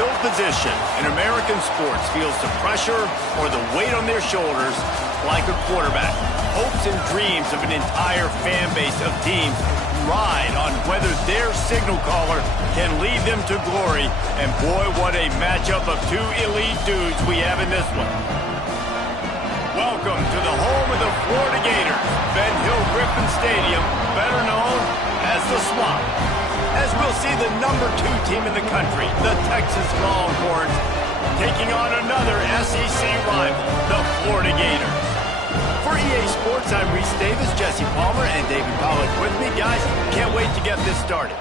no position in American sports feels the pressure or the weight on their shoulders like a quarterback. Hopes and dreams of an entire fan base of teams ride on whether their signal caller can lead them to glory. And boy, what a matchup of two elite dudes we have in this one. Welcome to the home of the Florida Gators, Ben Hill Griffin Stadium, better known as the Swamp. As we'll see the #2 team in the country, the Texas Longhorns, taking on another SEC rival, the Florida Gators. For EA Sports, I'm Reese Davis, Jesse Palmer, and David Pollack with me. Guys, can't wait to get this started.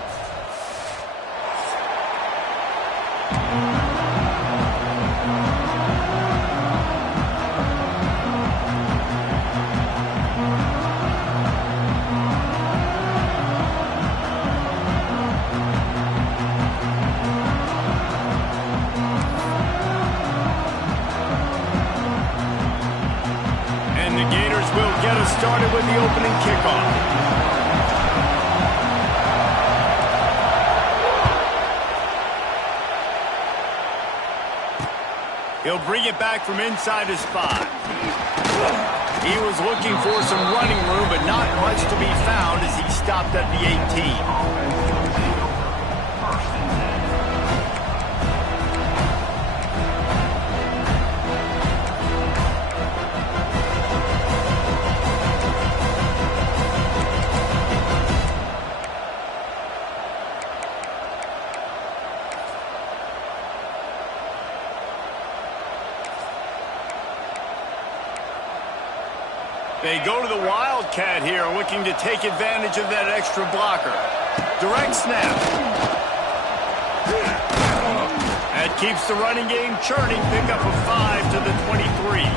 Get us started with the opening kickoff. He'll bring it back from inside his 5. He was looking for some running room, but not much to be found as he stopped at the 18. They go to the Wildcat here, looking to take advantage of that extra blocker. Direct snap. That keeps the running game churning. Pick up a 5 to the 23.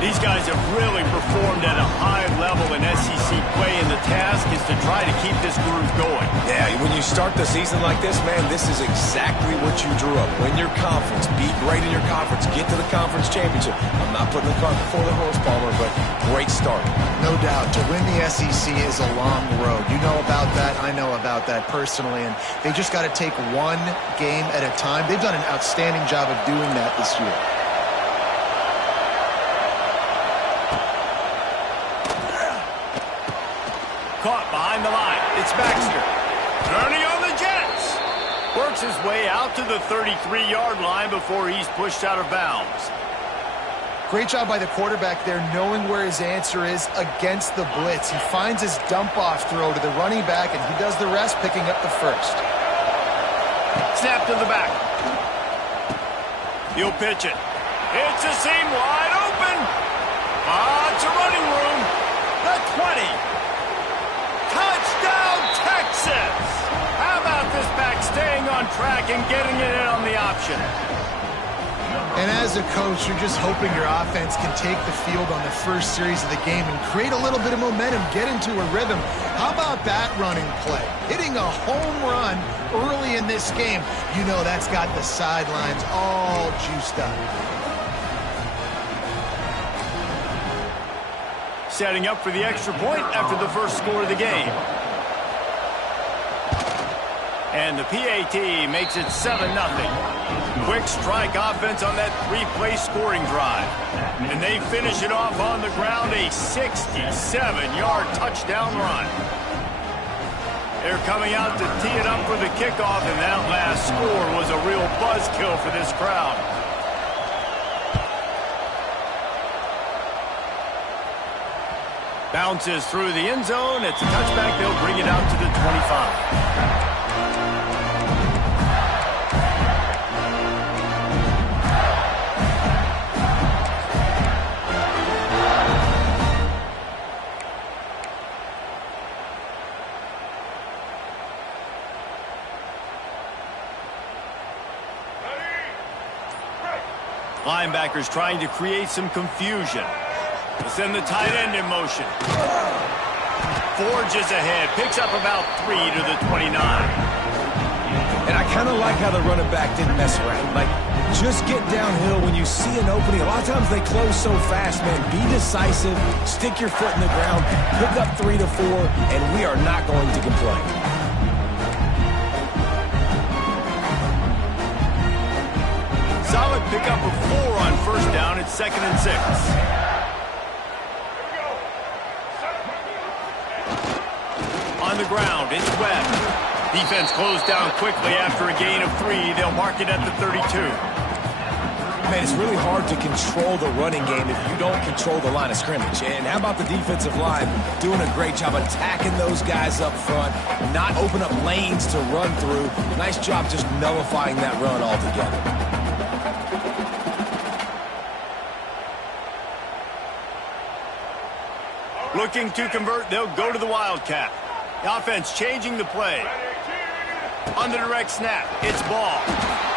These guys have really performed at a high level in SEC play, and the task is to try to keep this groove going. Yeah, when you start the season like this, man, this is exactly what you drew up. Win your conference, be great in your conference, get to the conference championship. I'm not putting the cart before the horse, Palmer, but great start. No doubt. To win the SEC is a long road. You know about that. I know about that personally, and they just got to take one game at a time. They've done an outstanding job of doing that this year. Caught behind the line. It's Baxter. Turning on the Jets. Works his way out to the 33-yard line before he's pushed out of bounds. Great job by the quarterback there, knowing where his answer is against the blitz. He finds his dump-off throw to the running back, and he does the rest, picking up the first. Snap to the back. He'll pitch it. It's a seam wide open. It's a running room. The 20. Touchdown, Texas! How about this back staying on track and getting it in on the option? And as a coach, you're just hoping your offense can take the field on the first series of the game and create a little bit of momentum, get into a rhythm. How about that running play? Hitting a home run early in this game. You know that's got the sidelines all juiced up. Setting up for the extra point after the first score of the game. And the PAT makes it 7-0. Quick strike offense on that 3-play scoring drive. And they finish it off on the ground, a 67-yard touchdown run. They're coming out to tee it up for the kickoff, and that last score was a real buzzkill for this crowd. Bounces through the end zone. It's a touchback. They'll bring it out to the 25. Linebackers trying to create some confusion. Send the tight end in motion. Forges ahead. Picks up about 3 to the 29. And I kind of like how the running back didn't mess around. Like, just get downhill when you see an opening. A lot of times they close so fast, man. Be decisive. Stick your foot in the ground. Pick up 3 to 4, and we are not going to complain. Solid pickup of 4 on first down. It's 2nd and 6. On the ground, it's Webb. Defense closed down quickly after a gain of 3. They'll mark it at the 32. Man, it's really hard to control the running game if you don't control the line of scrimmage. And how about the defensive line doing a great job attacking those guys up front, not open up lanes to run through. Nice job just nullifying that run altogether. Looking to convert, they'll go to the Wildcat. The offense changing the play. On the direct snap, it's ball.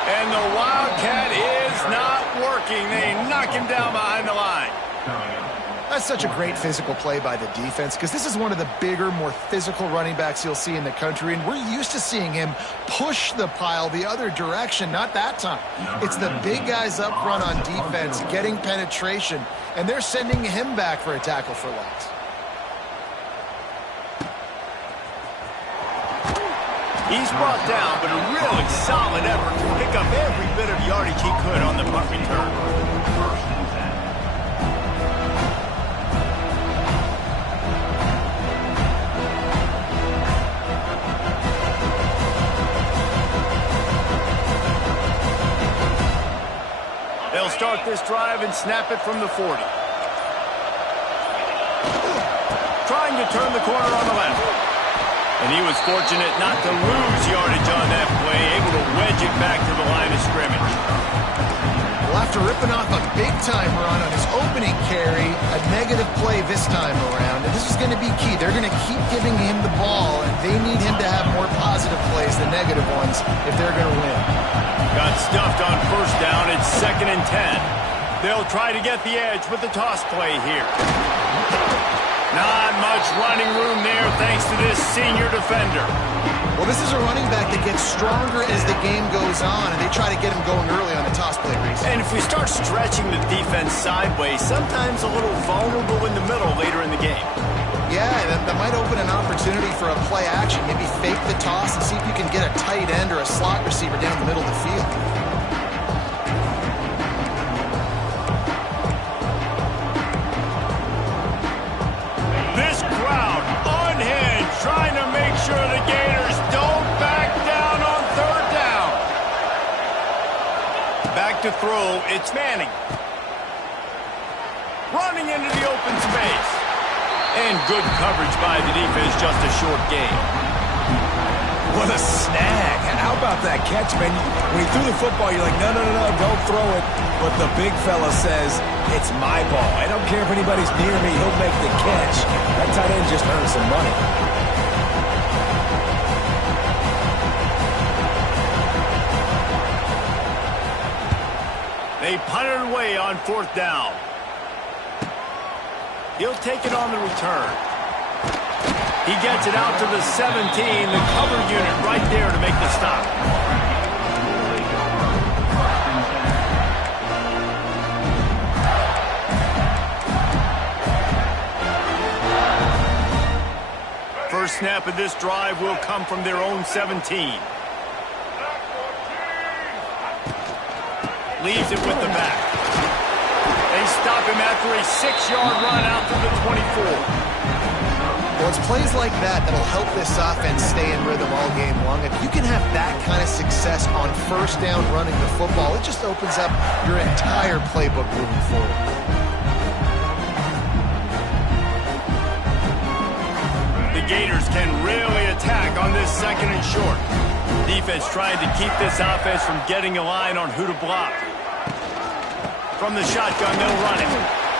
And the Wildcat is not working. They knock him down behind the line. That's such a great physical play by the defense because this is one of the bigger, more physical running backs you'll see in the country, and we're used to seeing him push the pile the other direction. Not that time. It's the big guys up front on defense getting penetration, and they're sending him back for a tackle for loss. He's brought down, but a really solid effort to pick up every bit of yardage he could on the punt return. They'll start this drive and snap it from the 40. Trying to turn the corner on the left. And he was fortunate not to lose yardage on that play, able to wedge it back to the line of scrimmage. Well, after ripping off a big-time run on his opening carry, a negative play this time around, and this is going to be key. They're going to keep giving him the ball, and they need him to have more positive plays than negative ones if they're going to win. Got stuffed on first down. It's 2nd and 10. They'll try to get the edge with the toss play here. Not much running room there thanks to this senior defender. Well, this is a running back that gets stronger as the game goes on, and they try to get him going early on the toss play, Reese. And if we start stretching the defense sideways, sometimes a little vulnerable in the middle later in the game. Yeah, that might open an opportunity for a play action. Maybe fake the toss and see if you can get a tight end or a slot receiver down the middle of the field. Trying to make sure the Gators don't back down on 3rd down. Back to throw, it's Manning. Running into the open space. And good coverage by the defense, just a short gain. What a snag. How about that catch, man? When he threw the football, you're like, no, don't throw it. But the big fella says, it's my ball. I don't care if anybody's near me. He'll make the catch. That tight end just earned some money. They punted away on 4th down. He'll take it on the return. He gets it out to the 17. The cover unit right there to make the stop. First snap of this drive will come from their own 17. Leaves it with the back. They stop him after a 6-yard run out to the 24. Well, it's plays like that that'll help this offense stay in rhythm all game long. If you can have that kind of success on first down running the football, it just opens up your entire playbook moving forward. The Gators can really attack on this 2nd and short. Defense trying to keep this offense from getting a line on who to block. From the shotgun, they'll run it.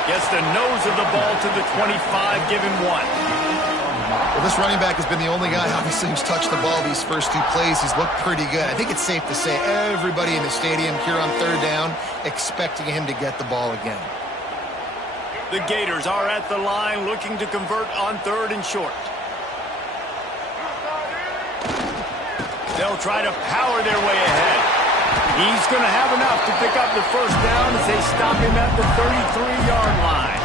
Gets the nose of the ball to the 25, give him 1. Well, this running back has been the only guy, obviously, who's touched the ball these first 2 plays. He's looked pretty good. I think it's safe to say everybody in the stadium here on 3rd down expecting him to get the ball again. The Gators are at the line looking to convert on 3rd and short. They'll try to power their way ahead. He's going to have enough to pick up the first down as they stop him at the 33-yard line.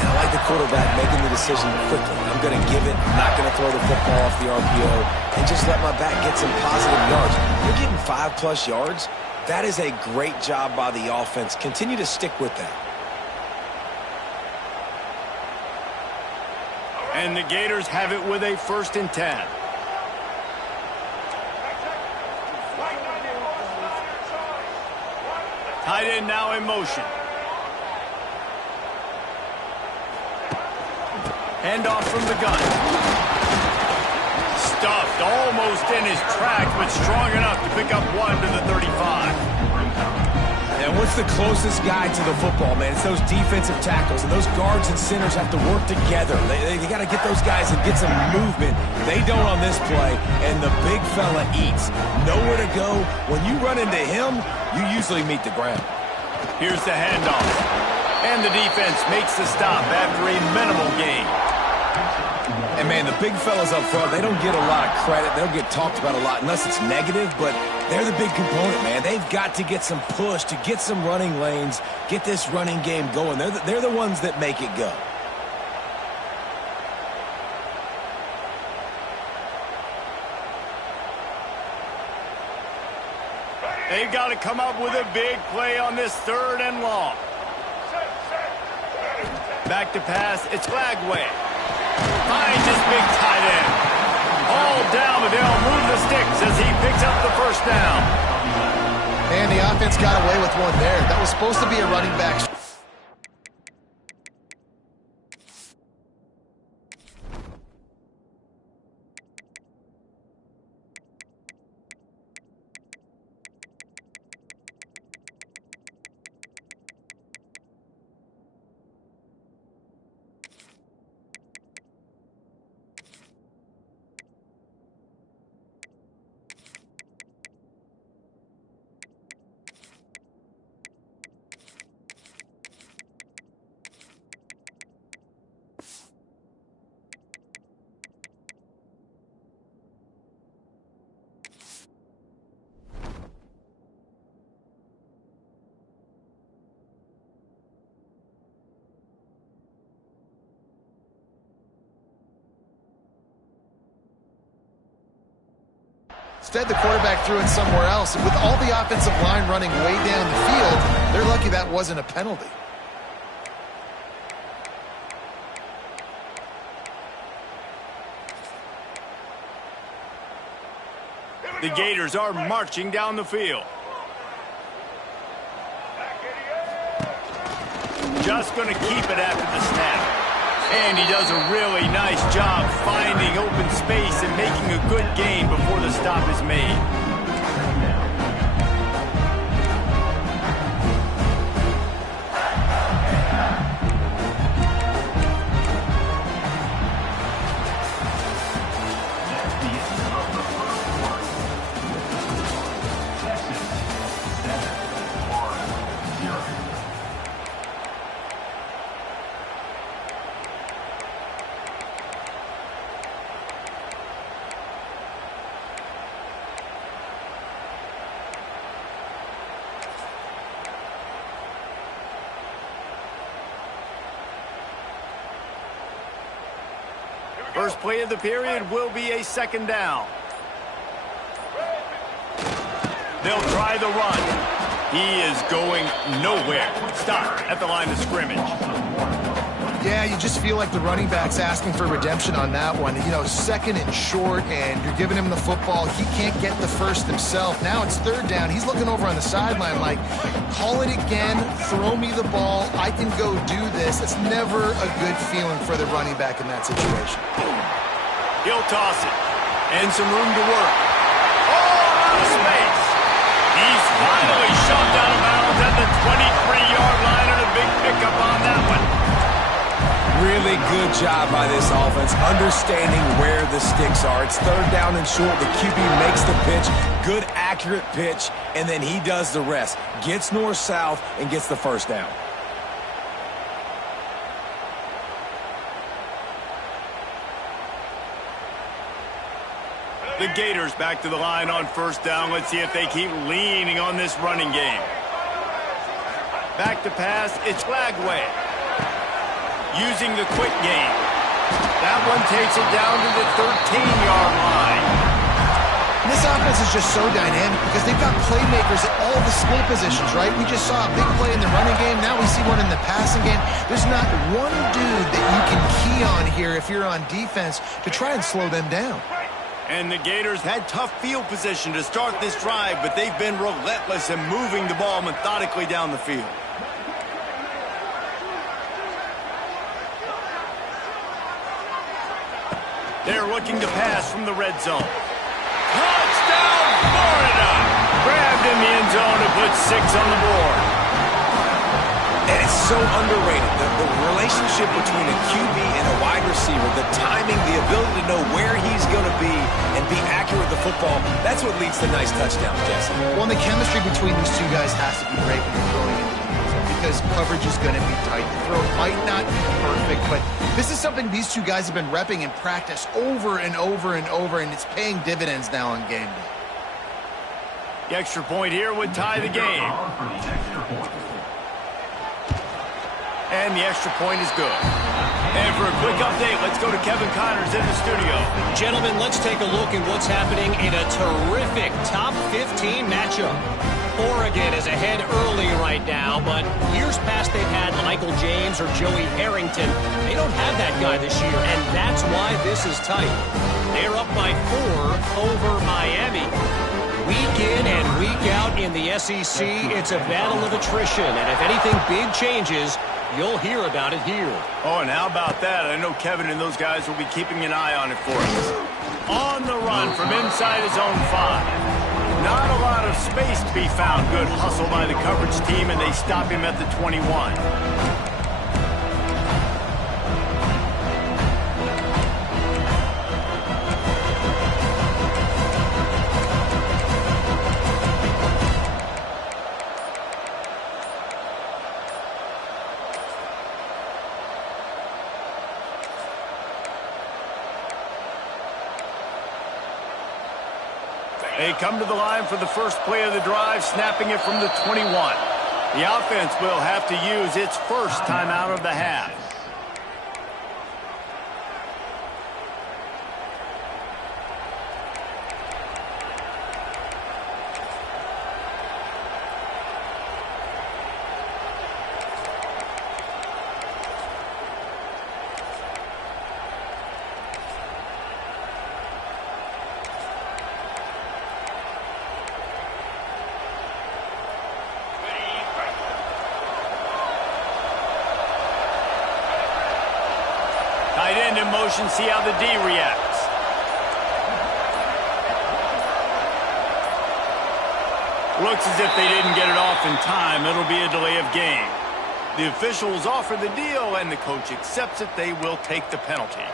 And I like the quarterback making the decision quickly. I'm going to give it. I'm not going to throw the football off the RPO and just let my back get some positive yards. You're getting 5+ yards. That is a great job by the offense. Continue to stick with that. And the Gators have it with a 1st and 10. Tight end now in motion. Handoff from the gun. Stuffed almost in his tracks, but strong enough to pick up 1 to the 35. And what's the closest guy to the football, man? It's those defensive tackles, and those guards and centers have to work together. They got to get those guys and get some movement. They don't on this play, and the big fella eats. Nowhere to go. When you run into him, you usually meet the ground. Here's the handoff. And the defense makes the stop after a minimal gain. And, man, the big fellas up front, they don't get a lot of credit. They don't get talked about a lot unless it's negative, but they're the big component, man. They've got to get some push to get some running lanes, get this running game going. They're the ones that make it go. They've got to come up with a big play on this 3rd and long. Back to pass, it's Glagway. Finds his big tight end. All down, but they'll move the sticks as he picks up the 1st down. And the offense got away with one there. That was supposed to be a running back. Instead, the quarterback threw it somewhere else. And with all the offensive line running way down the field, they're lucky that wasn't a penalty. The Gators are marching down the field. Just going to keep it after the snap. And he does a really nice job finding open space and making a good gain before the stop is made. First play of the period will be a 2nd down. They'll try the run. He is going nowhere. Stop at the line of scrimmage. Yeah, you just feel like the running back's asking for redemption on that one. You know, 2nd and short, and you're giving him the football. He can't get the first himself. Now it's 3rd down. He's looking over on the sideline like, call it again, throw me the ball, I can go do this. It's never a good feeling for the running back in that situation. He'll toss it. And some room to work. Oh, out of space. He's finally shoved out of bounds at the 23-yard line, and a big pickup on that one. Really good job by this offense, understanding where the sticks are. It's 3rd down and short. The QB makes the pitch, good, accurate pitch, and then he does the rest. Gets north-south and gets the 1st down. The Gators back to the line on 1st down. Let's see if they keep leaning on this running game. Back to pass, it's Glagway. Using the quick game. That one takes it down to the 13-yard line. This offense is just so dynamic because they've got playmakers at all the skill positions, right? We just saw a big play in the running game. Now we see one in the passing game. There's not one dude that you can key on here if you're on defense to try and slow them down. And the Gators had tough field position to start this drive, but they've been relentless in moving the ball methodically down the field. They're looking to pass from the red zone. Touchdown, Florida! Grabbed in the end zone to put 6 on the board. And it's so underrated. The relationship between a QB and a wide receiver, the timing, the ability to know where he's going to be and be accurate with the football, that's what leads to nice touchdowns, Jesse. Well, and the chemistry between these two guys has to be great when you're throwing into the end zone because coverage is going to be tight. The throw might not be perfect, but this is something these two guys have been repping in practice over and over and over, and it's paying dividends now on game day. The extra point here would tie the game. And the extra point is good. And for a quick update, let's go to Kevin Connors in the studio. Gentlemen, let's take a look at what's happening in a terrific top 15 matchup. Oregon is ahead early right now, but years past they've had Michael James or Joey Harrington. They don't have that guy this year, and that's why this is tight. They're up by 4 over Miami. Week in and week out in the SEC, it's a battle of attrition, and if anything big changes, you'll hear about it here. Oh, and how about that? I know Kevin and those guys will be keeping an eye on it for us. On the run from inside his own 5. Not a lot of space to be found. Good hustle by the coverage team, and they stop him at the 21. They come to the line for the first play of the drive, snapping it from the 21. The offense will have to use its first timeout of the half. Tight end in motion, see how the D reacts. Looks as if they didn't get it off in time. It'll be a delay of game. The officials offer the deal, and the coach accepts it. They will take the penalty.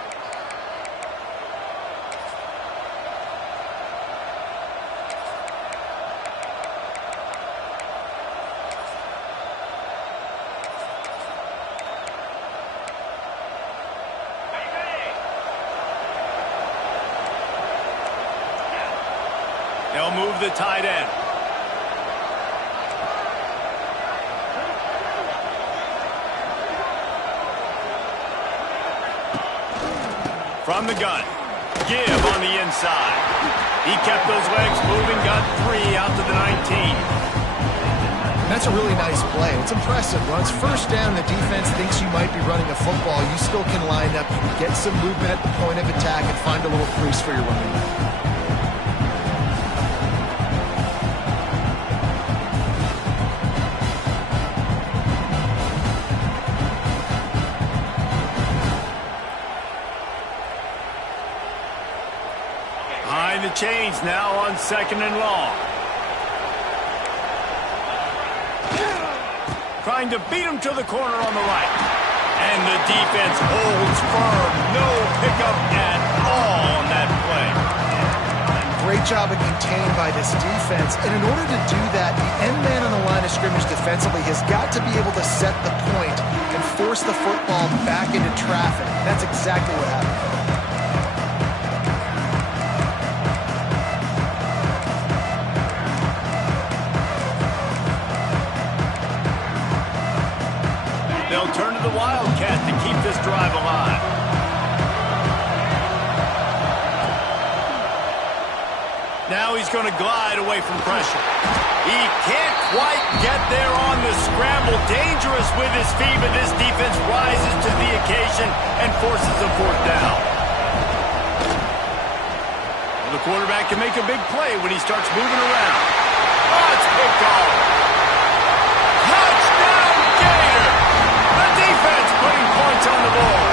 They'll move the tight end. From the gun. Give on the inside. He kept those legs moving, got 3 out to the 19. That's a really nice play. It's impressive. Once first down, the defense thinks you might be running a football. You still can line up, you can get some movement at the point of attack, and find a little crease for your running back. Behind the chains now on 2nd and long. Trying to beat him to the corner on the right. And the defense holds firm. No pickup at all on that play. Great job of contained by this defense. And in order to do that, the end man on the line of scrimmage defensively has got to be able to set the point and force the football back into traffic. That's exactly what happened. They'll turn to the Wildcat to keep this drive alive. Now he's going to glide away from pressure. He can't quite get there on the scramble. Dangerous with his feet, but this defense rises to the occasion and forces a fourth down. The quarterback can make a big play when he starts moving around. Oh, it's picked off. Touchdown, Gator! The defense putting points on the board.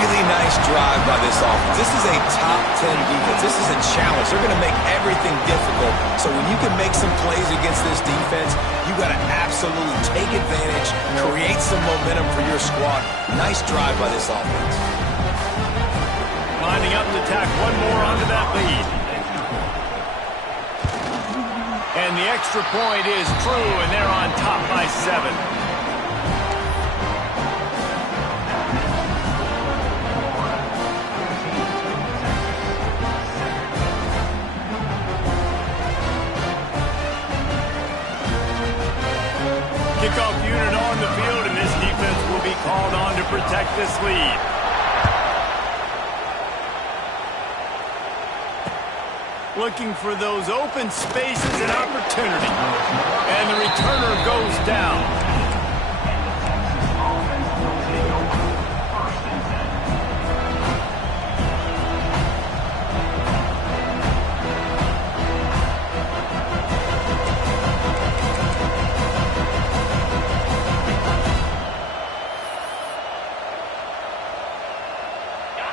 Really nice drive by this offense. This is a top 10 defense. This is a challenge. They're going to make everything difficult. So when you can make some plays against this defense, you got to absolutely take advantage, create some momentum for your squad. Nice drive by this offense. Lining up to tack one more onto that lead. And the extra point is true, and they're on top by 7. Kickoff unit on the field, and this defense will be called on to protect this lead. Looking for those open spaces and opportunity. And the returner goes down.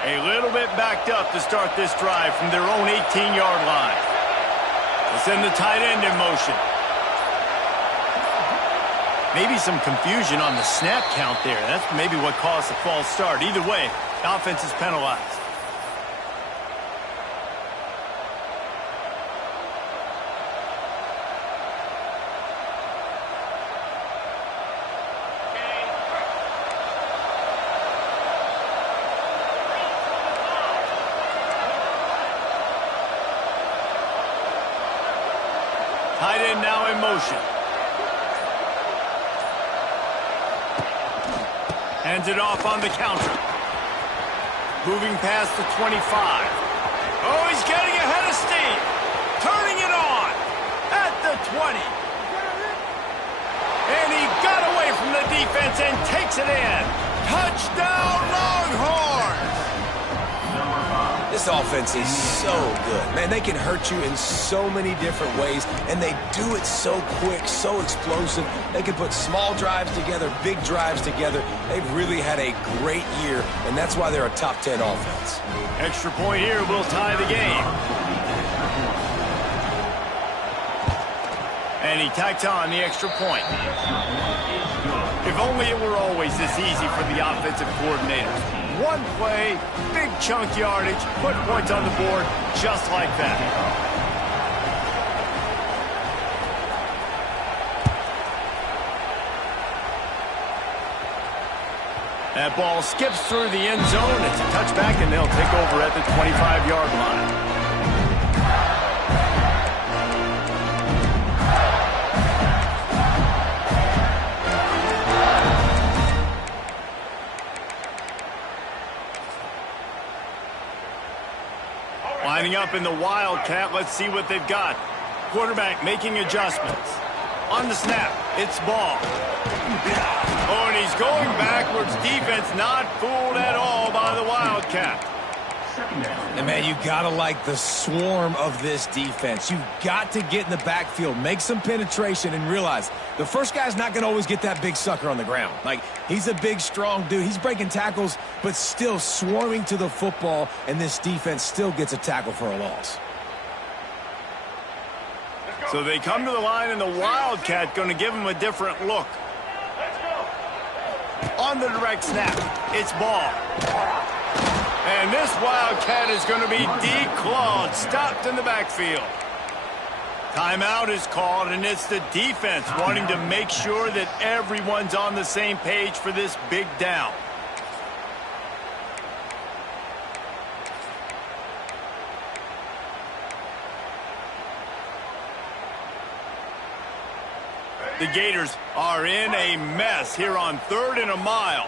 A little bit backed up to start this drive from their own 18-yard line. They send the tight end in motion. Maybe some confusion on the snap count there. That's maybe what caused the false start. Either way, the offense is penalized. Tight end now in motion. Hands it off on the counter. Moving past the 25. Oh, he's getting ahead of steam. Turning it on at the 20. And he got away from the defense and takes it in. Touchdown, Longhorns! This offense is so good. Man, they can hurt you in so many different ways, and they do it so quick, so explosive. They can put small drives together, big drives together. They've really had a great year, and that's why they're a top 10 offense. Extra point here will tie the game. And he tacks on the extra point. If only it were always this easy for the offensive coordinators. One play, big chunk yardage, put points on the board just like that. That ball skips through the end zone. It's a touchback, and they'll take over at the 25-yard line. Lining up in the Wildcat, let's see what they've got. Quarterback making adjustments. On the snap, it's ball. Oh, and he's going backwards. Defense not fooled at all by the Wildcat. And, man, you got to like the swarm of this defense. You've got to get in the backfield, make some penetration, and realize the first guy's not going to always get that big sucker on the ground. Like, he's a big, strong dude. He's breaking tackles, but still swarming to the football, and this defense still gets a tackle for a loss. So they come to the line, and the Wildcat going to give them a different look. On the direct snap, it's ball. And this Wildcat is going to be declawed, stopped in the backfield. Timeout is called, and it's the defense wanting to make sure that everyone's on the same page for this big down. The Gators are in a mess here on 3rd and a mile.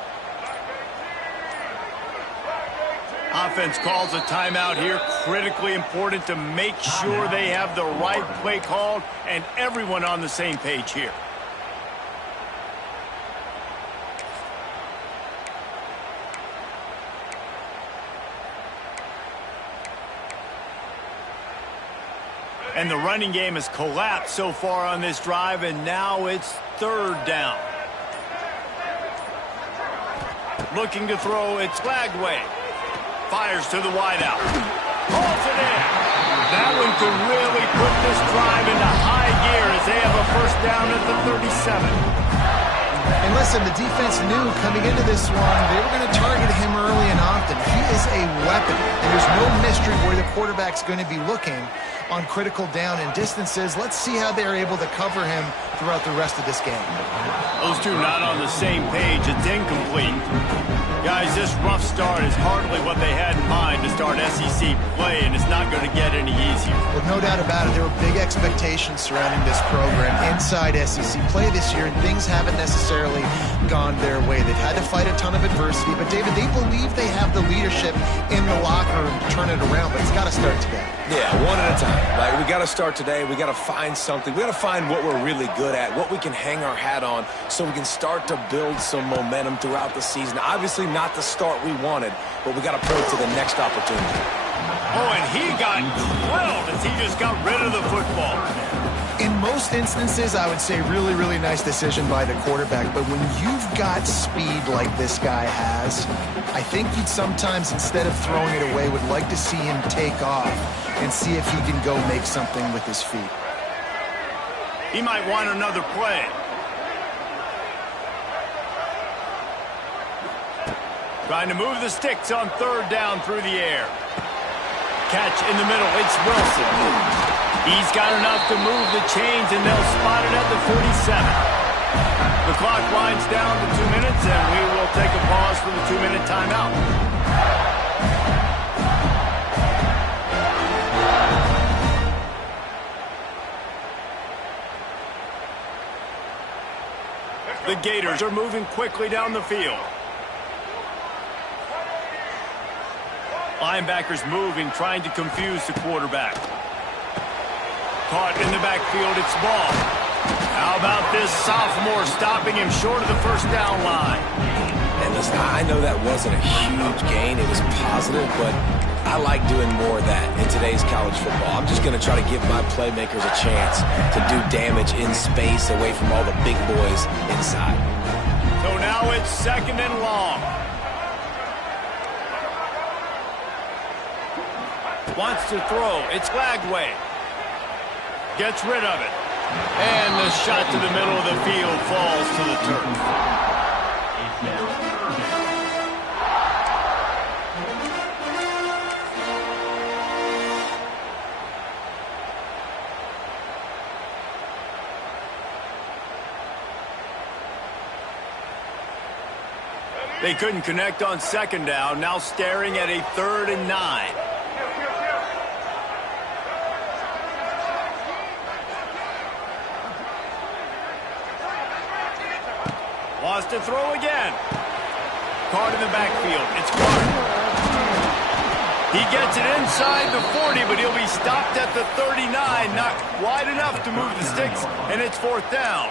Offense calls a timeout here. Critically important to make sure they have the right play called and everyone on the same page here. And the running game has collapsed so far on this drive, and now it's third down. Looking to throw, it's Flagway. Fires to the wideout. Pulls it in. That one could really put this drive into high gear as they have a first down at the 37. And listen, the defense knew coming into this one, they were going to target him early and often. He is a weapon, and there's no mystery where the quarterback's going to be looking on critical down and distances. Let's see how they're able to cover him throughout the rest of this game. Those two not on the same page. It's incomplete. Guys, this rough start is hardly what they had in mind to start SEC play, and it's not going to get any easier. Well, no doubt about it, there were big expectations surrounding this program inside SEC play this year, and things haven't necessarily gone their way. They've had to fight a ton of adversity, but David, they believe they have the leadership in the locker room to turn it around, but it's got to start today. Yeah, one at a time. Like, we got to start today. We got to find something. We got to find what we're really good at, what we can hang our hat on, so we can start to build some momentum throughout the season. Obviously, not the start we wanted, but we got to point to the next opportunity. Oh, and he got grilled as he just got rid of the football. In most instances, I would say really, really nice decision by the quarterback. But when you've got speed like this guy has, I think you'd sometimes, instead of throwing it away, would like to see him take off and see if he can go make something with his feet. He might want another play. Trying to move the sticks on third down through the air. Catch in the middle. It's Wilson. He's got enough to move the chains, and they'll spot it at the 47. The clock winds down to 2 minutes, and we will take a pause for the 2-minute timeout. The Gators are moving quickly down the field. Linebackers moving, trying to confuse the quarterback. Caught in the backfield, it's ball. How about this sophomore stopping him short of the first down line? And listen, I know that wasn't a huge gain. It was positive, but I like doing more of that in today's college football. I'm just going to try to give my playmakers a chance to do damage in space away from all the big boys inside. So now it's second and long. Wants to throw. It's Flagway. Gets rid of it. And the shot to the middle of the field falls to the turf. They couldn't connect on second down. Now staring at a 3rd and 9. Wants to throw again. Caught in the backfield. It's Clark. He gets it inside the 40, but he'll be stopped at the 39. Not wide enough to move the sticks, and it's 4th down.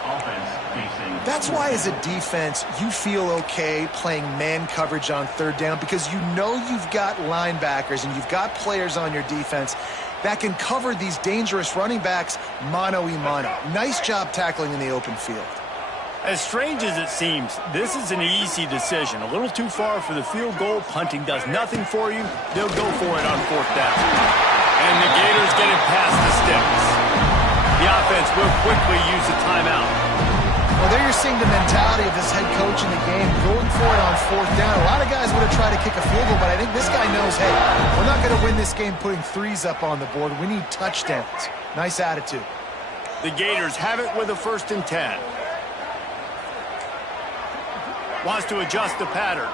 That's why, as a defense, you feel okay playing man coverage on 3rd down, because you know you've got linebackers and you've got players on your defense that can cover these dangerous running backs mano-a-mano. Nice job tackling in the open field. As strange as it seems, this is an easy decision. A little too far for the field goal. Punting does nothing for you. They'll go for it on 4th down. And the Gators get it past the sticks. The offense will quickly use a timeout. Well, there you're seeing the mentality of this head coach in the game, going for it on 4th down. A lot of guys would have tried to kick a field goal, but I think this guy knows, hey, we're not going to win this game putting threes up on the board. We need touchdowns. Nice attitude. The Gators have it with a 1st and 10. Wants to adjust the pattern.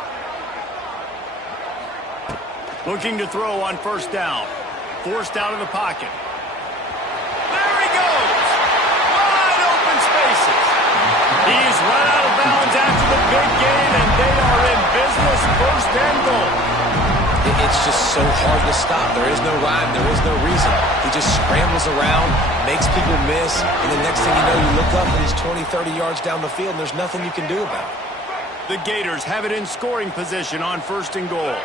Looking to throw on 1st down. Forced out of the pocket. There he goes! Wide open spaces. He's run out of bounds after the big gain, and they are in business. 1st and goal. It's just so hard to stop. There is no rhyme. There is no reason. He just scrambles around, makes people miss, and the next thing you know, you look up and he's 20, 30 yards down the field, and there's nothing you can do about it. The Gators have it in scoring position on 1st and goal.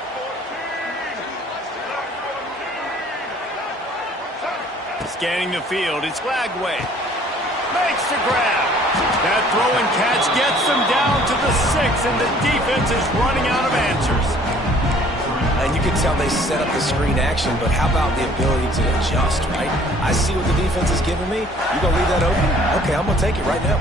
Scanning the field, it's Lagway. Makes the grab. That throw and catch gets them down to the 6, and the defense is running out of answers. And you can tell they set up the screen action, but how about the ability to adjust, right? I see what the defense is giving me. You going to leave that open? Okay, I'm going to take it right now.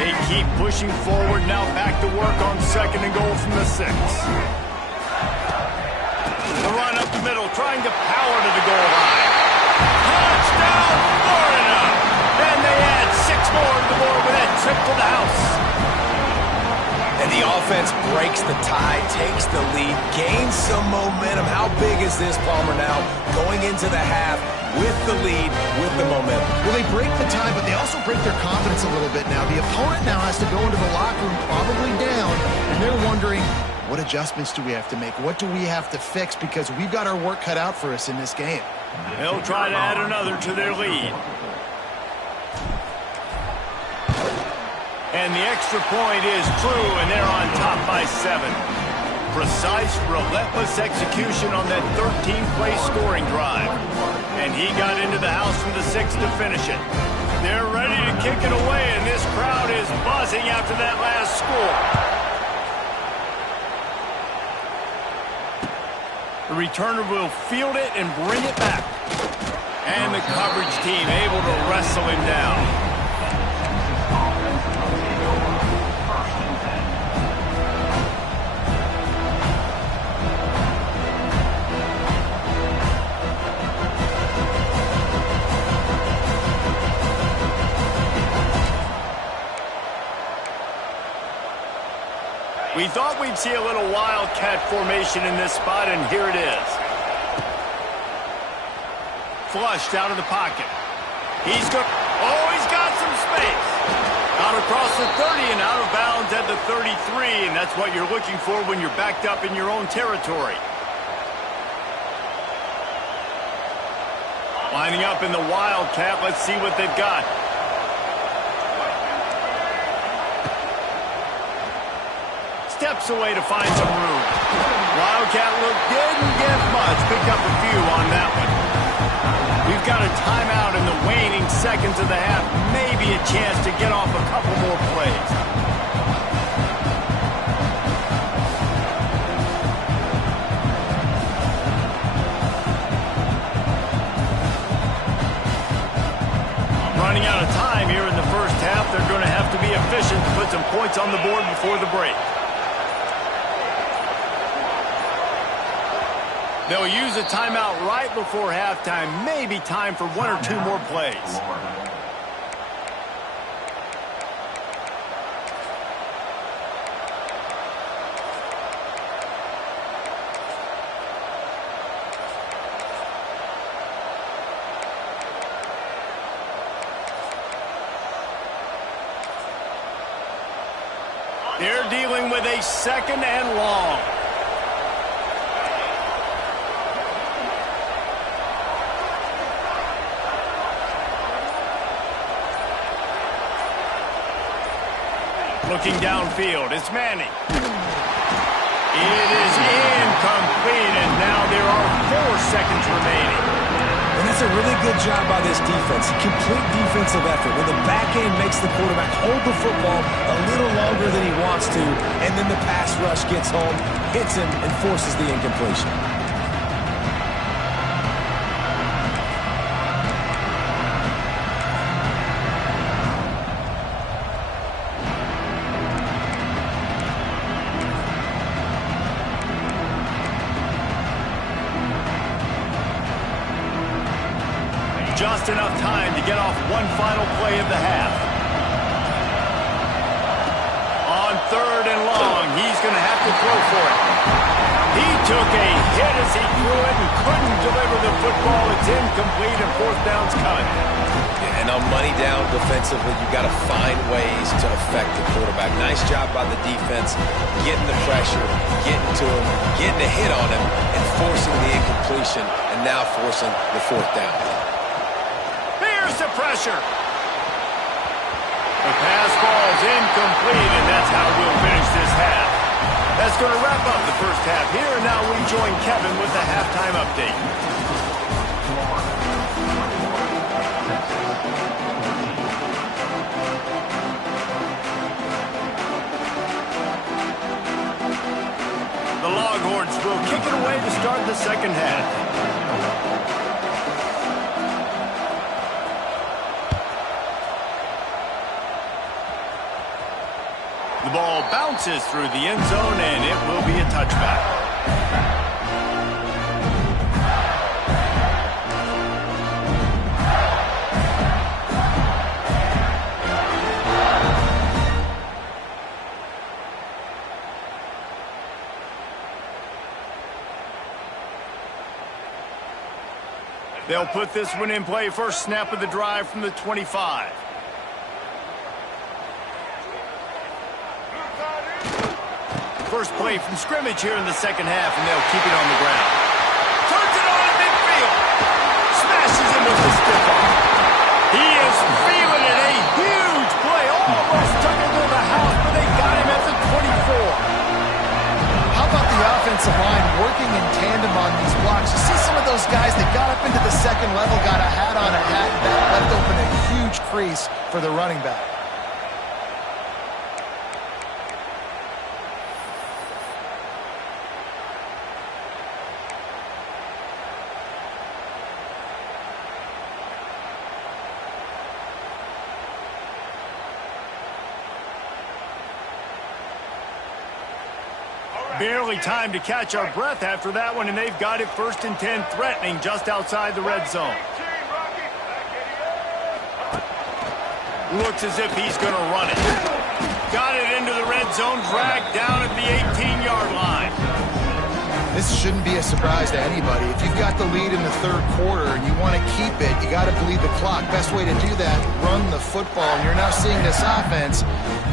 They keep pushing forward, now back to work on 2nd and goal from the 6. The run up the middle, trying to power to the goal line. Touchdown, Florida! And they add 6 more to the board with that trip to the house. And the offense breaks the tie, takes the lead, gains some momentum. How big is this, Palmer, now? Going into the half with the lead, with the momentum. Well, they break the tie, but they also break their confidence a little bit now. The opponent now has to go into the locker room probably down, and they're wondering, what adjustments do we have to make? What do we have to fix? Because we've got our work cut out for us in this game. They'll try to add another to their lead. And the extra point is true, and they're on top by 7. Precise, relentless execution on that 13-play scoring drive. And he got into the house from the 6 to finish it. They're ready to kick it away, and this crowd is buzzing after that last score. The returner will field it and bring it back. And the coverage team able to wrestle him down. We thought we'd see a little wildcat formation in this spot, and here it is. Flushed out of the pocket. He's got some space. Out across the 30 and out of bounds at the 33, and that's what you're looking for when you're backed up in your own territory. Lining up in the wildcat, let's see what they've got. Steps away to find some room. Wildcat look didn't get much. Picked up a few on that one. We've got a timeout in the waning seconds of the half. Maybe a chance to get off a couple more plays. Running out of time here in the first half. They're going to have to be efficient to put some points on the board before the break. They'll use a timeout right before halftime. Maybe time for 1 or 2 more plays. They're dealing with a 2nd and long. Looking downfield, it's Manning. It is incomplete, and now there are 4 seconds remaining. And that's a really good job by this defense. Complete defensive effort. When the back end makes the quarterback hold the football a little longer than he wants to, and then the pass rush gets home, hits him, and forces the incompletion. Just enough time to get off one final play of the half. On 3rd and long, he's going to have to throw for it. He took a hit as he threw it and couldn't deliver the football. It's incomplete and 4th down's coming. And And on money down defensively, you got to find ways to affect the quarterback. Nice job by the defense, getting the pressure, getting to him, getting a hit on him, and forcing the incompletion, and now forcing the fourth down. Here's the pressure. The pass falls incomplete, and that's how we'll finish this half. That's going to wrap up the first half here, and now we join Kevin with the halftime update. The Longhorns will kick it away to start the second half. The ball bounces through the end zone, and it will be a touchback. They'll put this one in play. First snap of the drive from the 25. First play from scrimmage here in the second half, and they'll keep it on the ground. Turns it on at midfield. Smashes him with the stiff arm. He is feeling it. A huge play. Almost took him to the house, but they got him at the 24. How about the offensive line working in tandem on these blocks? You see some of those guys that got up into the second level, got a hat on a hat, and that left open a huge crease for the running back. Barely time to catch our breath after that one, and they've got it 1st and 10, threatening just outside the red zone. Looks as if he's going to run it. Got it into the red zone, dragged down at the 18-yard line. This shouldn't be a surprise to anybody. If you've got the lead in the third quarter and you want to keep it, you got to bleed the clock. Best way to do that, run the football. And you're now seeing this offense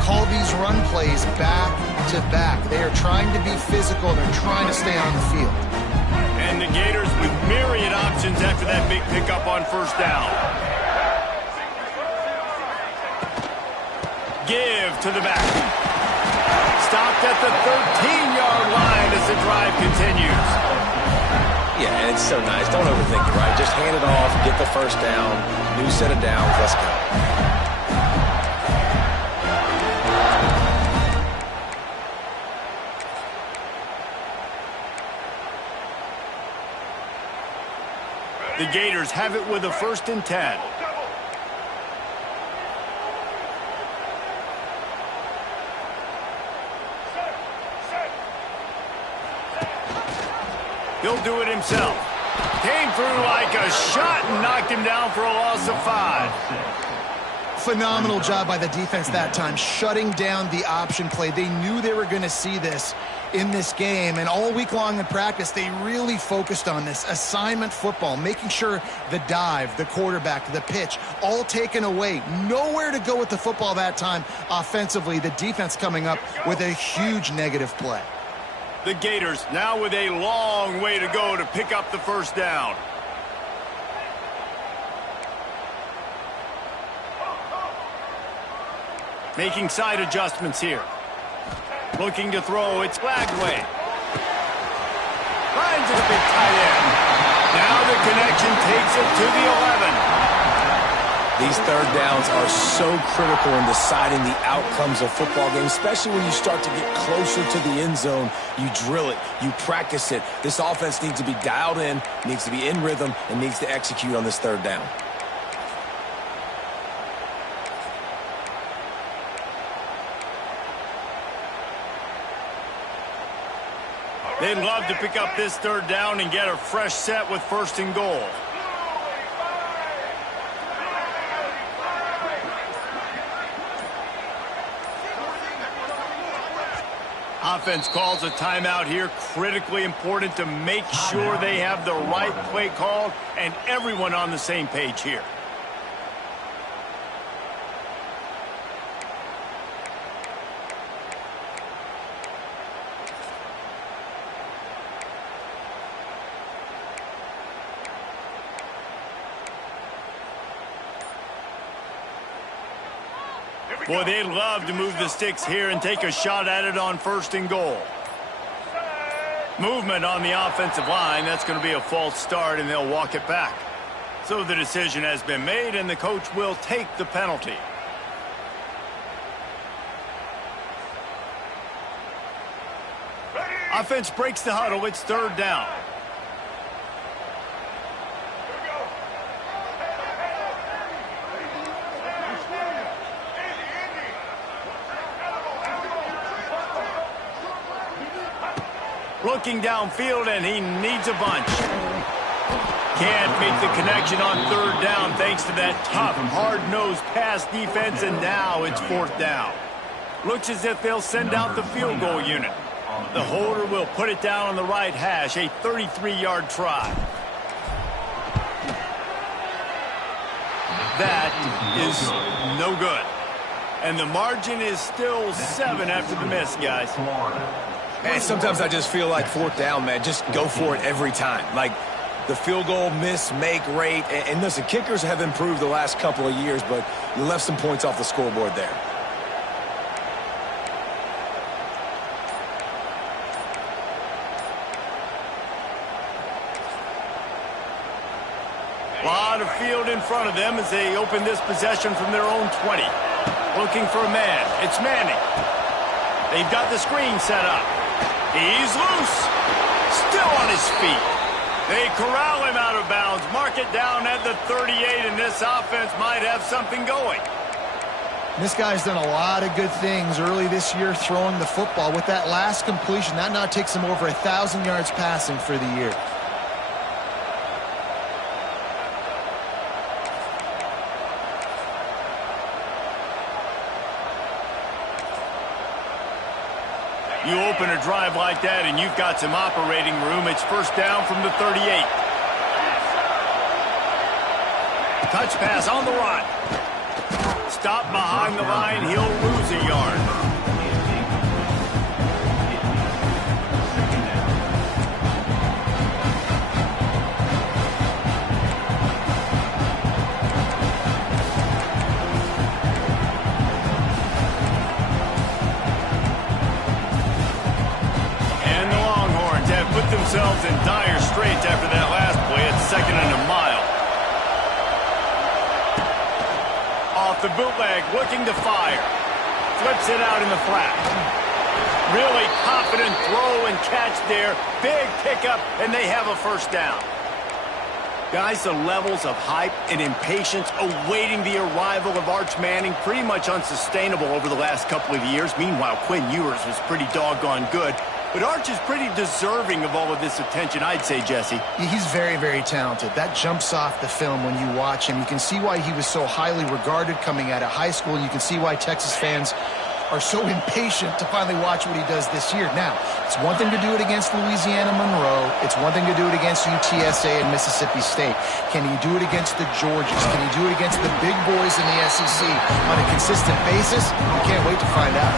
call these run plays back to back. They are trying to be physical. They're trying to stay on the field. And the Gators with myriad options after that big pickup on first down. Give to the back. Stopped at the 13-yard line as the drive continues. Yeah, and it's so nice. Don't overthink it, right? Just hand it off, get the first down, new set of downs, let's go. The Gators have it with a 1st and 10. He'll do it himself. Came through like a shot and knocked him down for a loss of 5. Phenomenal job by the defense that time, shutting down the option play. They knew they were going to see this in this game, and all week long in practice, they really focused on this assignment football, making sure the dive, the quarterback, the pitch, all taken away. Nowhere to go with the football that time offensively. The defense coming up with a huge negative play. The Gators now with a long way to go to pick up the first down. Making side adjustments here. Looking to throw, it's Lagway. Finds it a big tight end. Now the connection takes it to the 11. These third downs are so critical in deciding the outcomes of football games, especially when you start to get closer to the end zone. You drill it, you practice it. This offense needs to be dialed in, needs to be in rhythm, and needs to execute on this third down. They'd love to pick up this third down and get a fresh set with 1st and goal. Offense calls a timeout here. Critically important to make sure they have the right play called and everyone on the same page here. Boy, they'd love to move the sticks here and take a shot at it on 1st and goal. Movement on the offensive line. That's going to be a false start, and they'll walk it back. So the decision has been made, and the coach will take the penalty. Offense breaks the huddle. It's 3rd down. Looking downfield, and he needs a bunch. Can't make the connection on 3rd down thanks to that tough, hard-nosed pass defense, and now it's 4th down. Looks as if they'll send out the field goal unit. The holder will put it down on the right hash, a 33-yard try. That is no good. And the margin is still 7 after the miss, guys. And sometimes I just feel like 4th down, man, just go for it every time. Like the field goal miss, make rate. And listen, kickers have improved the last couple of years, but you left some points off the scoreboard there. A lot of field in front of them as they open this possession from their own 20. Looking for a man. It's Manning. They've got the screen set up. He's loose. Still on his feet. They corral him out of bounds. Mark it down at the 38, and this offense might have something going. This guy's done a lot of good things early this year throwing the football. With that last completion, that now takes him over 1,000 yards passing for the year. You open a drive like that, and you've got some operating room. It's 1st down from the 38. Touch pass on the run. Stop behind the line. He'll lose a yard. Themselves in dire straits after that last play. It's 2nd and a mile. Off the bootleg, looking to fire. Flips it out in the flat. Really confident throw and catch there. Big pickup, and they have a 1st down. Guys, the levels of hype and impatience awaiting the arrival of Arch Manning pretty much unsustainable over the last couple of years. Meanwhile, Quinn Ewers was pretty doggone good. But Arch is pretty deserving of all of this attention, I'd say, Jesse. He's very, very talented. That jumps off the film when you watch him. You can see why he was so highly regarded coming out of high school. You can see why Texas fans are so impatient to finally watch what he does this year. Now, it's one thing to do it against Louisiana Monroe. It's one thing to do it against UTSA and Mississippi State. Can he do it against the Georgias? Can he do it against the big boys in the SEC on a consistent basis? You can't wait to find out.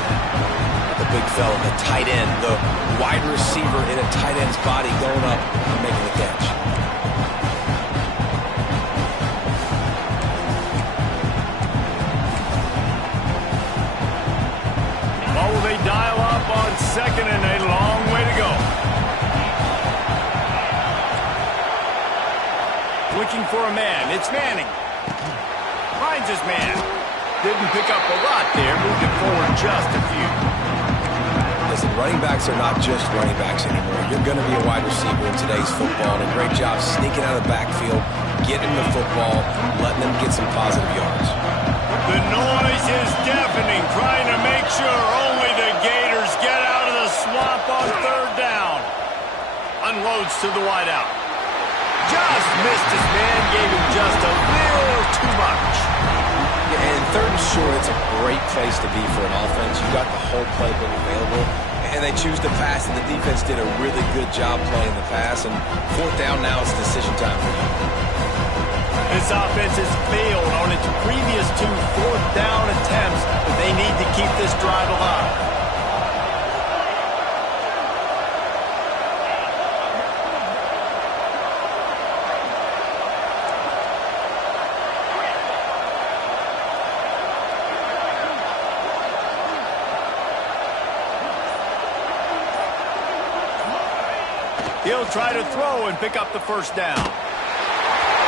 The big fella, the tight end, the wide receiver in a tight end's body going up and making the catch. Well, will they dial up on 2nd and a long way to go? Looking for a man. It's Manning. Finds his man. Didn't pick up a lot there. Moved it forward just a few. Listen, running backs are not just running backs anymore. You're going to be a wide receiver in today's football, and a great job sneaking out of the backfield, getting the football, letting them get some positive yards. The noise is deafening, trying to make sure only the Gators get out of the swamp on 3rd down. Unloads to the wideout. Just missed his man, gave him just a little too much. And 3rd and short, it's a great place to be for an offense. You got the whole playbook available, and they choose to pass, and the defense did a really good job playing the pass. And 4th down now, it's decision time for them. This offense has failed on its previous 2 4th down attempts, but they need to keep this drive alive. He'll try to throw and pick up the first down.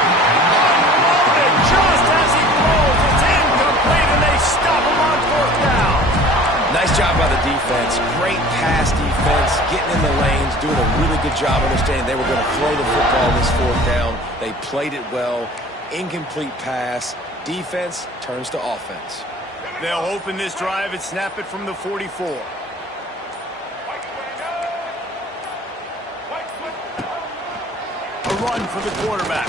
Unloaded just as he throws. It's incomplete, and they stop him on fourth down. Nice job by the defense. Great pass defense, getting in the lanes, doing a really good job understanding they were going to throw the football this fourth down. They played it well. Incomplete pass. Defense turns to offense. They'll open this drive and snap it from the 44. A run for the quarterback.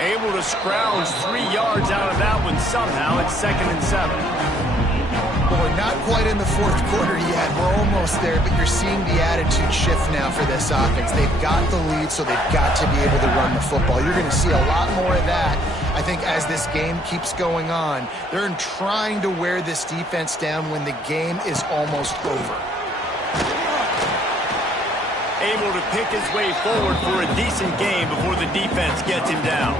Able to scrounge 3 yards out of that one somehow. It's 2nd and 7. Boy, not quite in the fourth quarter yet. We're almost there, but you're seeing the attitude shift now for this offense. They've got the lead, so they've got to be able to run the football. You're going to see a lot more of that, I think, as this game keeps going on. They're trying to wear this defense down when the game is almost over. Able to pick his way forward for a decent game before the defense gets him down.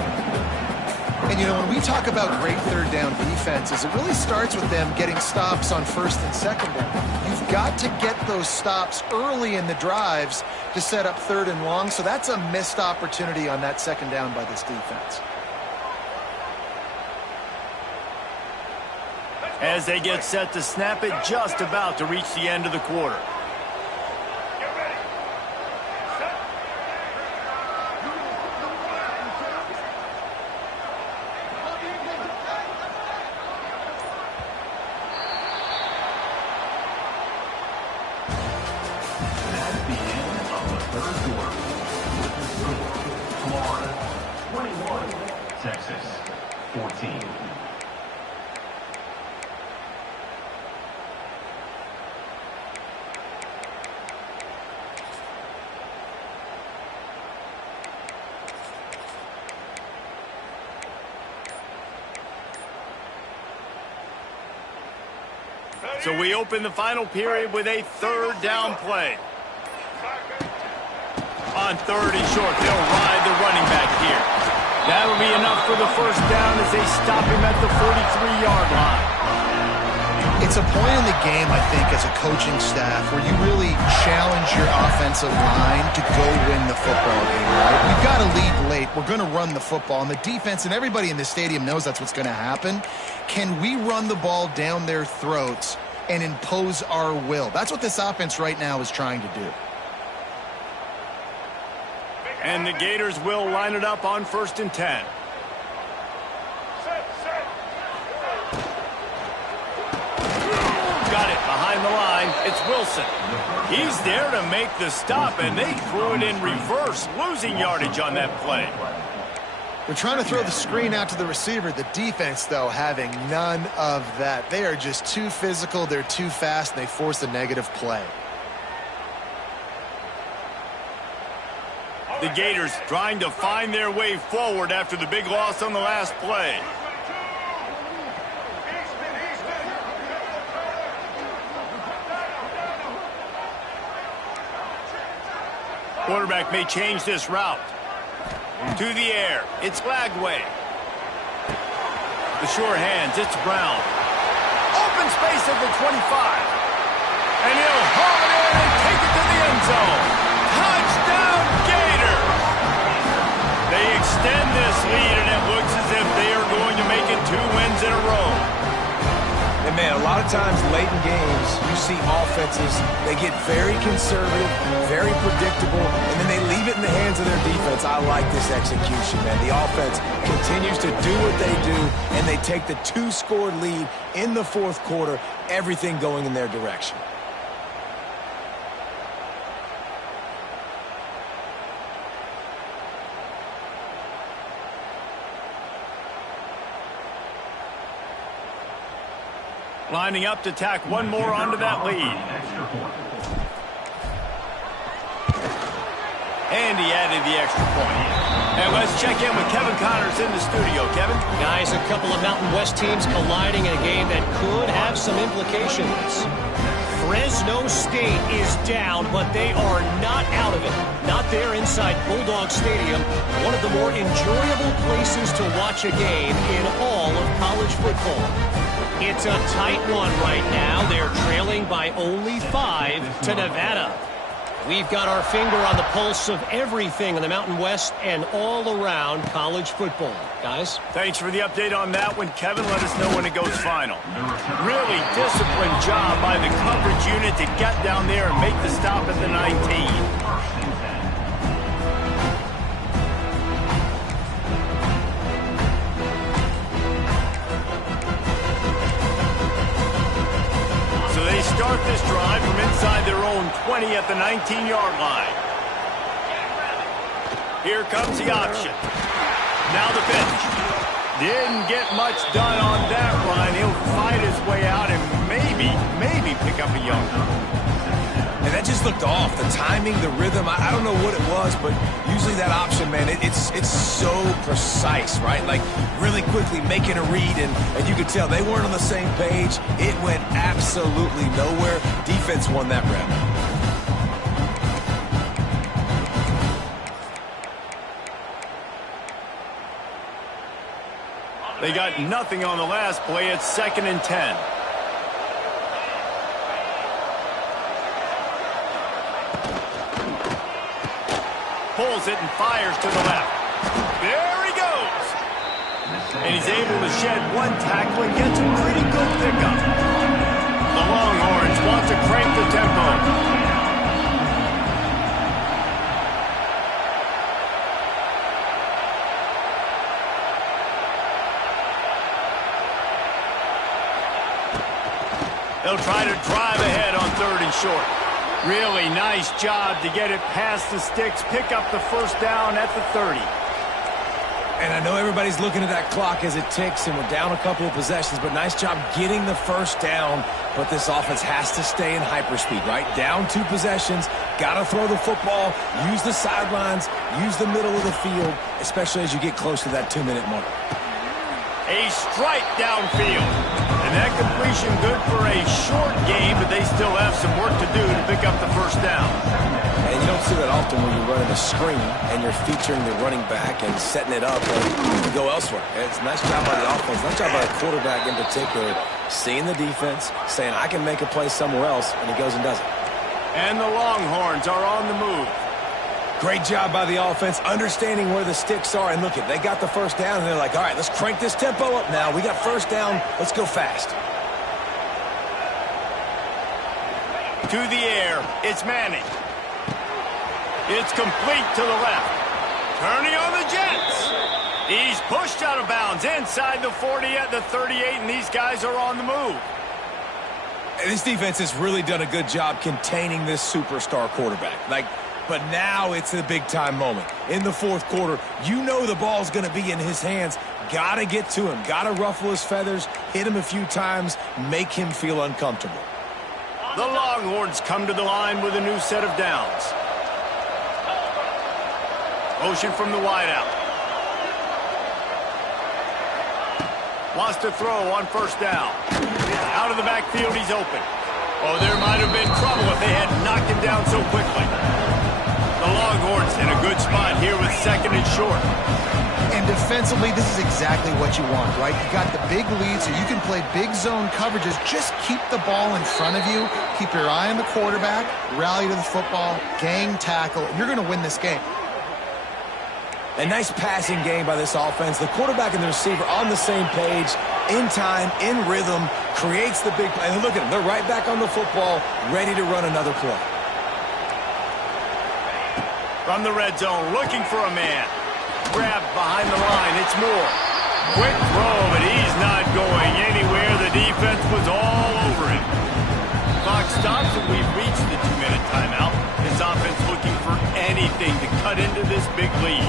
And, you know, when we talk about great third down defenses, it really starts with them getting stops on first and second down. You've got to get those stops early in the drives to set up third and long, so that's a missed opportunity on that second down by this defense. As they get set to snap it, just about to reach the end of the quarter. So we open the final period with a third down play. On 3rd and short, they'll ride the running back here. That'll be enough for the first down as they stop him at the 43-yard line. It's a point in the game, I think, as a coaching staff where you really challenge your offensive line to go win the football game, right? We've got to lead late. We're going to run the football. And the defense and everybody in the stadium knows that's what's going to happen. Can we run the ball down their throats and impose our will? That's what this offense right now is trying to do. And the Gators will line it up on 1st and 10. Got it behind the line. It's Wilson. He's there to make the stop, and they threw it in reverse, losing yardage on that play. They're trying to throw the screen out to the receiver. The defense, though, having none of that. They are just too physical. They're too fast. And they force a negative play. The Gators trying to find their way forward after the big loss on the last play. Quarterback may change this route. To the air, it's Lagway. The sure hands, it's Brown. Open space at the 25. And he'll haul it in and take it to the end zone. Touchdown, Gators! They extend this lead, and it looks as if they are going to make it 2 wins in a row. And, man, a lot of times late in games, you see offenses, they get very conservative, very predictable, and then they leave it in the hands of their defense. I like this execution, man. The offense continues to do what they do, and they take the 2-score lead in the fourth quarter, everything going in their direction. Lining up to tack one more onto that lead. And he added the extra point. And let's check in with Kevin Connors in the studio. Kevin? Guys, a couple of Mountain West teams colliding in a game that could have some implications. Fresno State is down, but they are not out of it. Not there inside Bulldog Stadium, one of the more enjoyable places to watch a game in all of college football. It's a tight one right now. They're trailing by only 5 to Nevada. We've got our finger on the pulse of everything in the Mountain West and all around college football. Guys? Thanks for the update on that one, Kevin. Let us know when it goes final. Really disciplined job by the coverage unit to get down there and make the stop at the 19. Start this drive from inside their own 20 at the 19-yard line. Here comes the option. Now the pitch. Didn't get much done on that run. He'll fight his way out and maybe pick up a yard. And that just looked off. The timing, the rhythm, I don't know what it was, but usually that option, man, it's so precise, right? Like, really quickly making a read, and you could tell they weren't on the same page. It went absolutely nowhere. Defense won that rep. They got nothing on the last play. It's 2nd and 10. Pulls it and fires to the left. There he goes. And he's able to shed one tackle and gets a pretty good pickup. The Longhorns want to crank the tempo. They'll try to drive ahead on 3rd and short. Really nice job to get it past the sticks, pick up the first down at the 30. And I know everybody's looking at that clock as it ticks, and we're down a couple of possessions, but nice job getting the first down. But this offense has to stay in hyperspeed, right? Down 2 possessions, got to throw the football, use the sidelines, use the middle of the field, especially as you get close to that 2-minute mark. A strike downfield. And that completion good for a short game, but they still have some work to do to pick up the first down. And you don't see that often when you're running a screen and you're featuring the running back and setting it up and go elsewhere. It's a nice job by the offense, nice job by the quarterback in particular, seeing the defense, saying, I can make a play somewhere else, and he goes and does it. And the Longhorns are on the move. Great job by the offense, understanding where the sticks are. And look, they got the first down, and they're like, all right, let's crank this tempo up now. We got first down. Let's go fast. To the air. It's Manning. It's complete to the left. Turning on the Jets. He's pushed out of bounds inside the 40 at the 38, and these guys are on the move. This defense has really done a good job containing this superstar quarterback. But now it's a big-time moment. In the 4th quarter, you know the ball's going to be in his hands. Got to get to him. Got to ruffle his feathers, hit him a few times, make him feel uncomfortable. The Longhorns come to the line with a new set of downs. Motion from the wideout. Wants to throw on first down. Out of the backfield, he's open. Oh, there might have been trouble if they had knocked him down so quickly. The Longhorns in a good spot here with 2nd and short. And defensively, this is exactly what you want, right? You got the big lead, so you can play big zone coverages. Just keep the ball in front of you. Keep your eye on the quarterback. Rally to the football. Gang tackle. You're going to win this game. A nice passing game by this offense. The quarterback and the receiver on the same page, in time, in rhythm, creates the big play. And look at them. They're right back on the football, ready to run another play. From the red zone, looking for a man. Grabbed behind the line, it's Moore. Quick throw, but he's not going anywhere. The defense was all over him. Clock stops, and we've reached the 2-minute timeout. This offense looking for anything to cut into this big lead.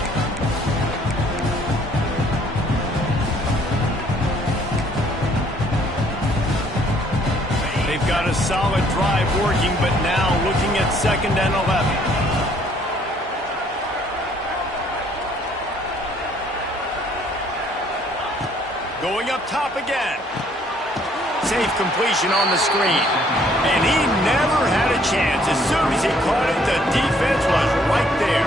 They've got a solid drive working, but now looking at 2nd and 11. Going up top again. Safe completion on the screen. And he never had a chance. As soon as he caught it, the defense was right there.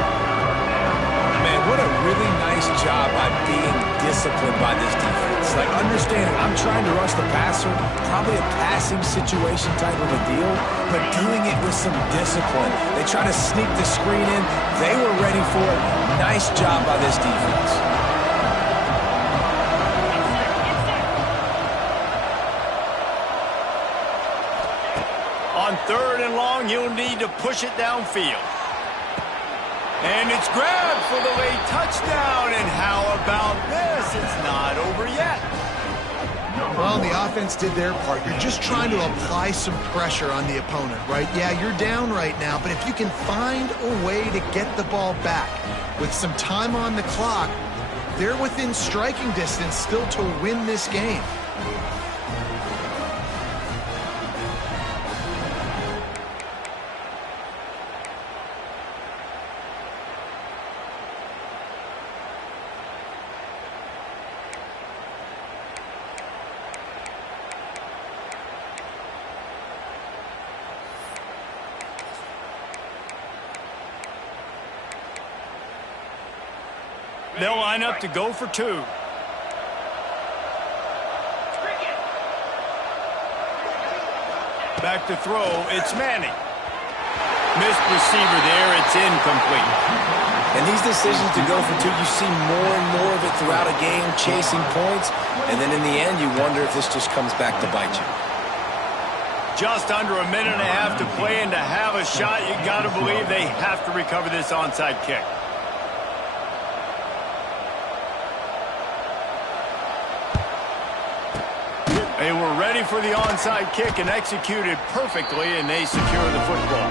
Man, what a really nice job by being discipline by this defense. Like, understanding, I'm trying to rush the passer, probably a passing situation type of a deal, but doing it with some discipline. They try to sneak the screen in. They were ready for it. Nice job by this defense. On 3rd and long, he'll need to push it downfield. And it's grabbed for the late touchdown. And how about this? It's not over yet. Well, the offense did their part. You're just trying to apply some pressure on the opponent, right? Yeah, you're down right now, but if you can find a way to get the ball back with some time on the clock, they're within striking distance still to win this game. They'll line up to go for 2. Back to throw, it's Manning. Missed receiver there, it's incomplete. And these decisions to go for 2, you see more and more of it throughout a game, chasing points, and then in the end, you wonder if this just comes back to bite you. Just under a minute and a half to play, and to have a shot, you got to believe they have to recover this onside kick. They were ready for the onside kick and executed perfectly, and they secure the football.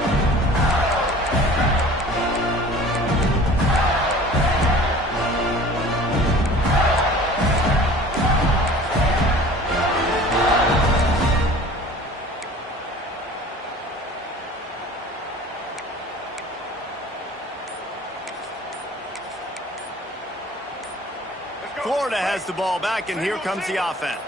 Florida has the ball back, and here comes the offense.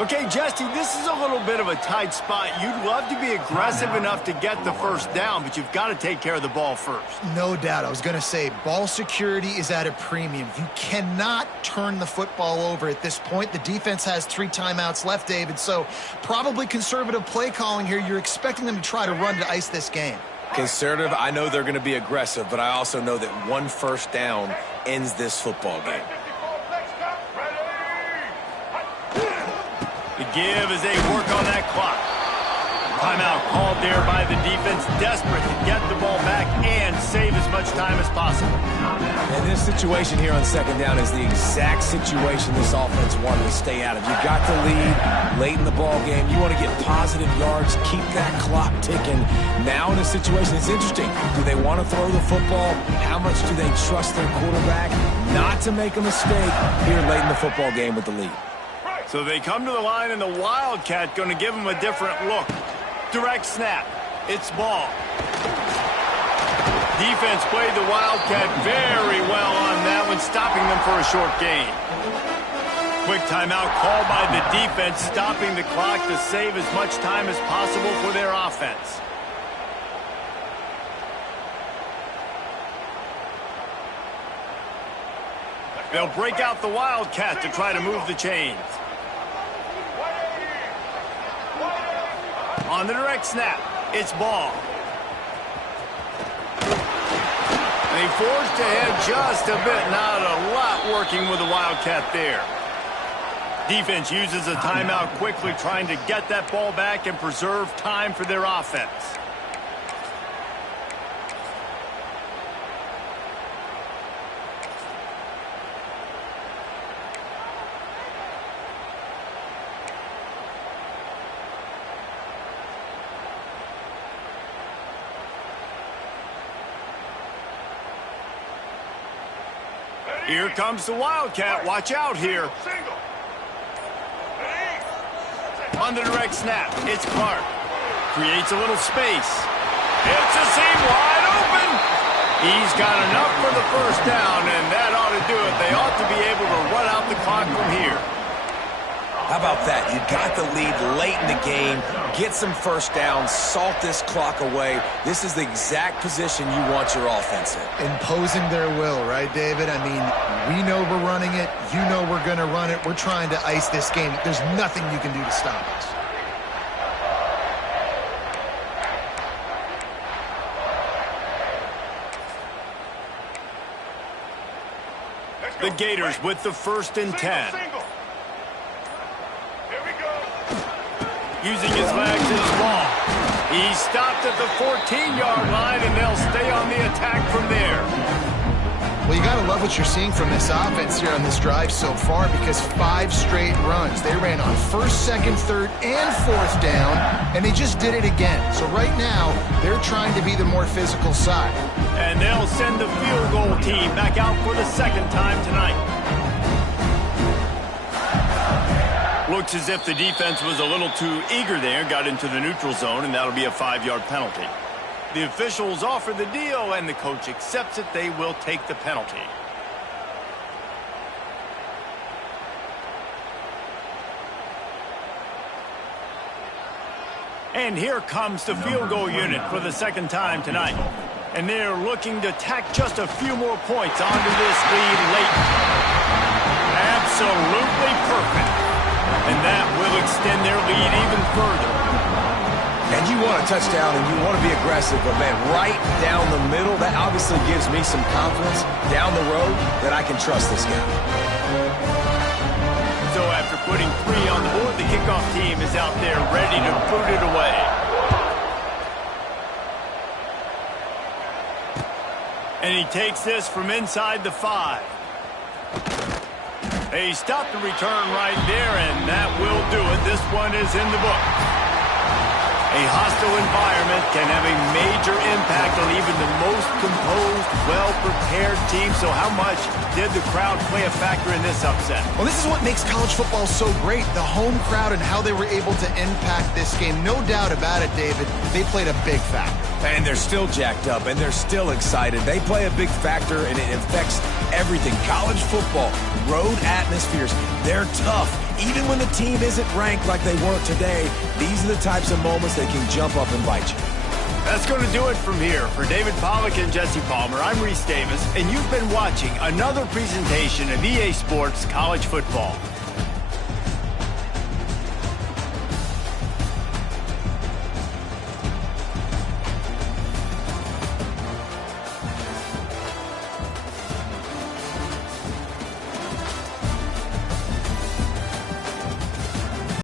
Okay, Jesse, this is a little bit of a tight spot. You'd love to be aggressive enough to get the first down, but you've got to take care of the ball first. No doubt. I was going to say, ball security is at a premium. You cannot turn the football over at this point. The defense has 3 timeouts left, David, so probably conservative play calling here. You're expecting them to try to run to ice this game. Conservative, I know they're going to be aggressive, but I also know that 1 first down ends this football game. The give as they work on that clock. Timeout called there by the defense, desperate to get the ball back and save as much time as possible. And this situation here on 2nd down is the exact situation this offense wanted to stay out of. You got the lead late in the ball game. You want to get positive yards, keep that clock ticking. Now in a situation, it's interesting. Do they want to throw the football? How much do they trust their quarterback not to make a mistake here late in the football game with the lead? So they come to the line, and the Wildcat going to give them a different look. Direct snap. It's ball. Defense played the Wildcat very well on that one, stopping them for a short gain. Quick timeout called by the defense, stopping the clock to save as much time as possible for their offense. They'll break out the Wildcat to try to move the chains. On the direct snap, it's ball. They forged ahead just a bit, not a lot working with the Wildcat there. Defense uses a timeout quickly, trying to get that ball back and preserve time for their offense. Here comes the Wildcat. Watch out here. On the direct snap, it's Clark. Creates a little space. It's a seam wide open. He's got enough for the first down, and that ought to do it. They ought to be able to run out the clock from here. How about that? You got the lead late in the game. Get some first downs. Salt this clock away. This is the exact position you want your offense in. Imposing their will, right, David? I mean, we know we're running it. You know we're going to run it. We're trying to ice this game. There's nothing you can do to stop us. The Gators with the 1st and 10. Using his legs as long. He stopped at the 14-yard line, and they'll stay on the attack from there. Well, you got to love what you're seeing from this offense here on this drive so far, because 5 straight runs. They ran on 1st, 2nd, 3rd, and 4th down, and they just did it again. So right now, they're trying to be the more physical side. And they'll send the field goal team back out for the 2nd time tonight. Looks as if the defense was a little too eager there, got into the neutral zone, and that'll be a 5-yard penalty. The officials offer the deal, and the coach accepts it. They will take the penalty. And here comes the field goal unit for the 2nd time tonight. And they're looking to tack just a few more points onto this lead late. Absolutely perfect. And that will extend their lead even further. And you want a touchdown and you want to be aggressive, but man, right down the middle, that obviously gives me some confidence down the road that I can trust this guy. So after putting 3 on the board, the kickoff team is out there ready to boot it away. And he takes this from inside the 5. They stop the return right there, and that will do it. This one is in the book. A hostile environment can have a major impact on even the most composed, well-prepared team. So how much did the crowd play a factor in this upset? Well, this is what makes college football so great, the home crowd and how they were able to impact this game. No doubt about it, David. They played a big factor. And they're still jacked up, and they're still excited. They play a big factor, and it affects everything. College football, road atmospheres, they're tough. Even when the team isn't ranked like they weren't today, these are the types of moments that can jump up and bite you. That's going to do it from here. For David Pollack and Jesse Palmer, I'm Reese Davis, and you've been watching another presentation of EA Sports College Football.